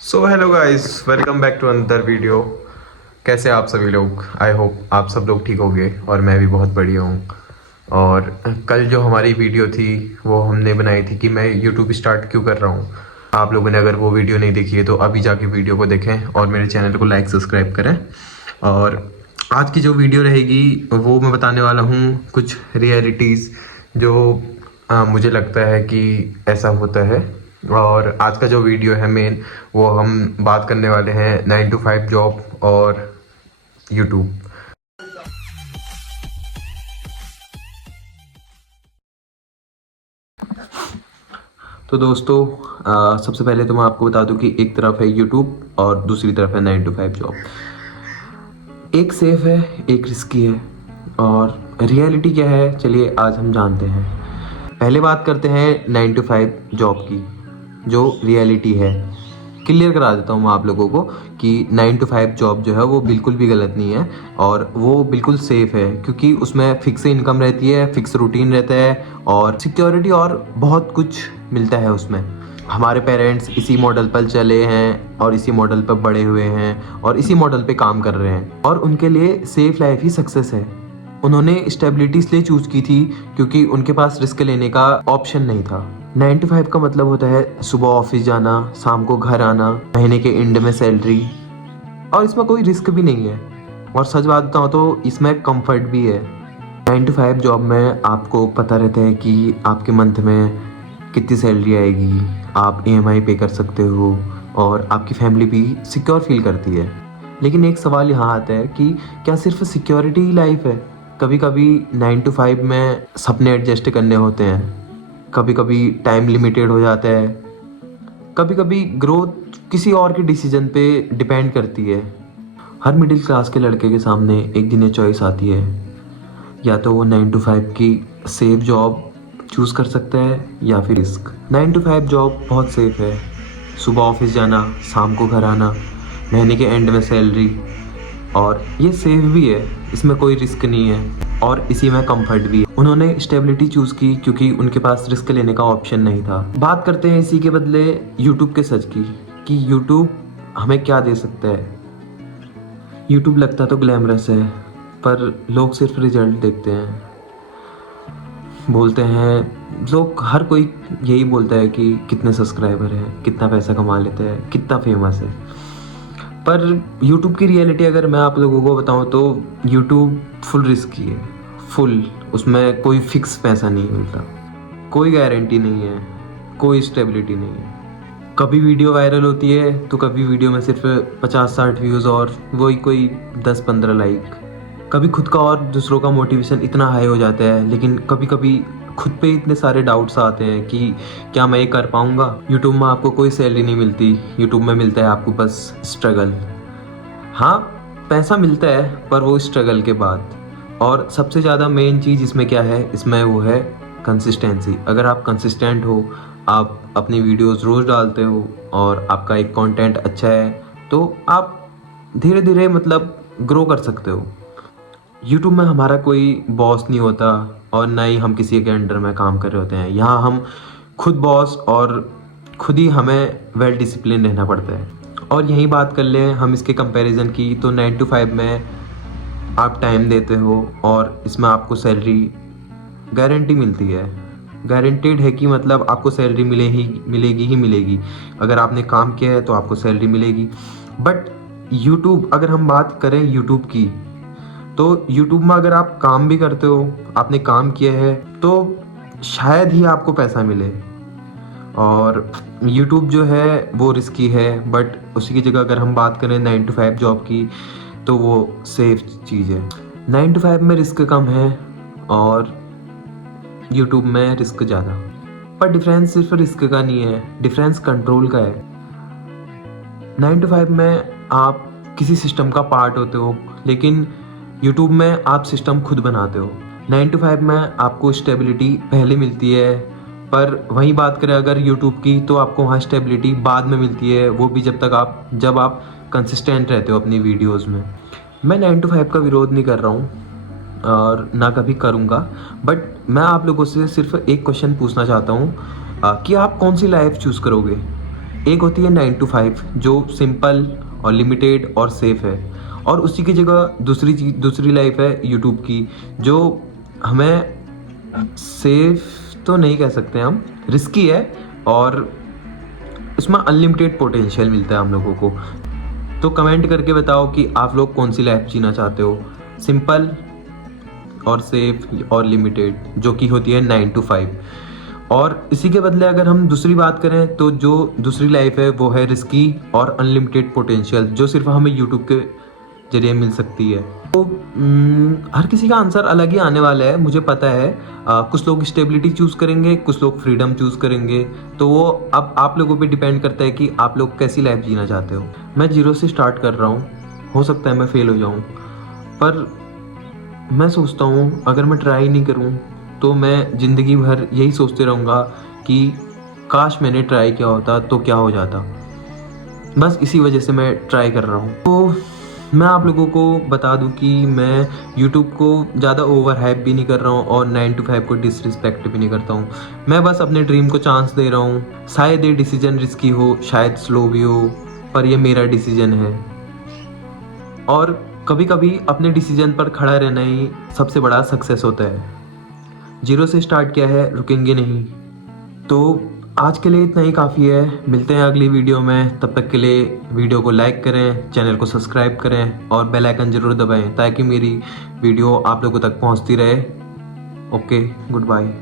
So hello guys, welcome back to another video. कैसे आप सभी लोग? आई होप आप सब लोग ठीक होंगे और मैं भी बहुत बढ़िया हूँ। और कल जो हमारी वीडियो थी वो हमने बनाई थी कि मैं यूट्यूब स्टार्ट क्यों कर रहा हूँ। आप लोगों ने अगर वो वीडियो नहीं देखी है तो अभी जाके वीडियो को देखें और मेरे चैनल को लाइक सब्सक्राइब करें। और आज की जो वीडियो रहेगी वो मैं बताने वाला हूँ कुछ रियलिटीज़ जो मुझे लगता है कि ऐसा होता है। और आज का जो वीडियो है मेन, वो हम बात करने वाले हैं 9 to 5 जॉब और यूट्यूब। तो दोस्तों, सबसे पहले तो मैं आपको बता दूं कि एक तरफ है यूट्यूब और दूसरी तरफ है 9 to 5 जॉब। एक सेफ है, एक रिस्की है। और रियलिटी क्या है, चलिए आज हम जानते हैं। पहले बात करते हैं 9 to 5 जॉब की, जो रियलिटी है। क्लियर करा देता हूँ मैं आप लोगों को कि 9 to 5 जॉब जो है वो बिल्कुल भी गलत नहीं है और वो बिल्कुल सेफ़ है, क्योंकि उसमें फिक्स इनकम रहती है, फिक्स रूटीन रहता है और सिक्योरिटी और बहुत कुछ मिलता है उसमें। हमारे पेरेंट्स इसी मॉडल पर चले हैं और इसी मॉडल पर बड़े हुए हैं और इसी मॉडल पे काम कर रहे हैं और उनके लिए सेफ लाइफ ही सक्सेस है। उन्होंने स्टेबिलिटी इसलिए चूज की थी क्योंकि उनके पास रिस्क लेने का ऑप्शन नहीं था। 9 to 5 का मतलब होता है सुबह ऑफिस जाना, शाम को घर आना, महीने के एंड में सैलरी, और इसमें कोई रिस्क भी नहीं है। और सच बात बताऊँ तो इसमें कंफर्ट भी है। 9 to 5 जॉब में आपको पता रहता है कि आपके मंथ में कितनी सैलरी आएगी, आप EMI पे कर सकते हो और आपकी फैमिली भी सिक्योर फील करती है। लेकिन एक सवाल यहाँ आता है कि क्या सिर्फ सिक्योरिटी ही लाइफ है? कभी कभी 9 to 5 में सपने एडजस्ट करने होते हैं, कभी कभी टाइम लिमिटेड हो जाता है, कभी कभी ग्रोथ किसी और के डिसीजन पे डिपेंड करती है। हर मिडिल क्लास के लड़के के सामने एक दिन ये चॉइस आती है, या तो वो 9 to 5 की सेफ जॉब चूज़ कर सकता है या फिर रिस्क। 9 to 5 जॉब बहुत सेफ है, सुबह ऑफिस जाना, शाम को घर आना, महीने के एंड में सैलरी, और ये सेफ भी है, इसमें कोई रिस्क नहीं है और इसी में कंफर्ट भी है। उन्होंने स्टेबिलिटी चूज़ की क्योंकि उनके पास रिस्क लेने का ऑप्शन नहीं था। बात करते हैं इसी के बदले यूट्यूब के सच की, कि यूट्यूब हमें क्या दे सकता है। यूट्यूब लगता तो ग्लैमरस है, पर लोग सिर्फ रिजल्ट देखते हैं। बोलते हैं लोग, हर कोई यही बोलता है कि कितने सब्सक्राइबर हैं, कितना पैसा कमा लेते हैं, कितना फेमस है। पर यूट्यूब की रियलिटी अगर मैं आप लोगों को बताऊं तो यूट्यूब फुल रिस्की है, फुल। उसमें कोई फिक्स पैसा नहीं मिलता, कोई गारंटी नहीं है, कोई स्टेबिलिटी नहीं है। कभी वीडियो वायरल होती है तो कभी वीडियो में सिर्फ 50-60 व्यूज़ और वही कोई 10-15 लाइक। कभी खुद का और दूसरों का मोटिवेशन इतना हाई हो जाता है, लेकिन कभी कभी खुद पे इतने सारे डाउट्स आते हैं कि क्या मैं ये कर पाऊँगा। यूट्यूब में आपको कोई सैलरी नहीं मिलती, यूट्यूब में मिलता है आपको बस स्ट्रगल। हाँ, पैसा मिलता है पर वो स्ट्रगल के बाद। और सबसे ज़्यादा मेन चीज़ इसमें क्या है, इसमें वो है कंसिस्टेंसी। अगर आप कंसिस्टेंट हो, आप अपनी वीडियोस रोज़ डालते हो और आपका एक कंटेंट अच्छा है, तो आप धीरे धीरे मतलब ग्रो कर सकते हो। यूट्यूब में हमारा कोई बॉस नहीं होता और ना ही हम किसी के अंडर में काम कर रहे होते हैं। यहाँ हम खुद बॉस और खुद ही हमें वेल डिसिप्लिन रहना पड़ता है। और यही बात कर लें हम इसके कंपैरिजन की, तो 9 to 5 में आप टाइम देते हो और इसमें आपको सैलरी गारंटी मिलती है। गारंटेड है कि मतलब आपको सैलरी मिलेगी ही मिलेगी। अगर आपने काम किया है तो आपको सैलरी मिलेगी। बट यूट्यूब, अगर हम बात करें यूट्यूब की, तो यूट्यूब में अगर आप काम भी करते हो, आपने काम किया है, तो शायद ही आपको पैसा मिले। और यूट्यूब जो है वो रिस्की है, बट उसी की जगह अगर हम बात करें 9 to 5 जॉब की, तो वो सेफ चीज़ है। 9 to 5 में रिस्क कम है और यूट्यूब में रिस्क ज़्यादा। पर डिफरेंस सिर्फ रिस्क का नहीं है, डिफरेंस कंट्रोल का है। 9 to 5 में आप किसी सिस्टम का पार्ट होते हो, लेकिन यूट्यूब में आप सिस्टम खुद बनाते हो। 9 to 5 में आपको स्टेबिलिटी पहले मिलती है, पर वहीं बात करें अगर यूट्यूब की, तो आपको वहाँ स्टेबिलिटी बाद में मिलती है, वो भी जब आप कंसिस्टेंट रहते हो अपनी वीडियोस में। मैं 9 to 5 का विरोध नहीं कर रहा हूँ और ना कभी करूँगा, बट मैं आप लोगों से सिर्फ एक क्वेश्चन पूछना चाहता हूँ कि आप कौन सी लाइफ चूज़ करोगे? एक होती है 9 to 5 जो सिंपल और लिमिटेड और सेफ है, और उसी की जगह दूसरी लाइफ है यूट्यूब की, जो हमें सेफ तो नहीं कह सकते हम, रिस्की है, और इसमें अनलिमिटेड पोटेंशियल मिलता है हम लोगों को। तो कमेंट करके बताओ कि आप लोग कौन सी लाइफ जीना चाहते हो, सिंपल और सेफ और लिमिटेड, जो कि होती है 9 to 5। और इसी के बदले अगर हम दूसरी बात करें तो जो दूसरी लाइफ है वो है रिस्की और अनलिमिटेड पोटेंशियल, जो सिर्फ हमें यूट्यूब के जरिए मिल सकती है। तो हर किसी का आंसर अलग ही आने वाला है, मुझे पता है। कुछ लोग स्टेबिलिटी चूज़ करेंगे, कुछ लोग फ्रीडम चूज़ करेंगे, तो वो अब आप लोगों पे डिपेंड करता है कि आप लोग कैसी लाइफ जीना चाहते हो। मैं 0 से स्टार्ट कर रहा हूँ, हो सकता है मैं फेल हो जाऊँ, पर मैं सोचता हूँ अगर मैं ट्राई नहीं करूँ तो मैं ज़िंदगी भर यही सोचते रहूँगा कि काश मैंने ट्राई किया होता तो क्या हो जाता। बस इसी वजह से मैं ट्राई कर रहा हूँ। तो मैं आप लोगों को बता दूं कि मैं YouTube को ज़्यादा ओवर हाइप भी नहीं कर रहा हूँ और 9 to 5 को डिसरिस्पेक्ट भी नहीं करता हूँ। मैं बस अपने ड्रीम को चांस दे रहा हूँ। शायद ये डिसीजन रिस्की हो, शायद स्लो भी हो, पर ये मेरा डिसीजन है। और कभी कभी अपने डिसीजन पर खड़ा रहना ही सबसे बड़ा सक्सेस होता है। 0 से स्टार्ट किया है, रुकेंगे नहीं। तो आज के लिए इतना ही काफ़ी है। मिलते हैं अगली वीडियो में, तब तक के लिए वीडियो को लाइक करें, चैनल को सब्सक्राइब करें और बेल आइकन ज़रूर दबाएं ताकि मेरी वीडियो आप लोगों तक पहुंचती रहे। Okay, good bye.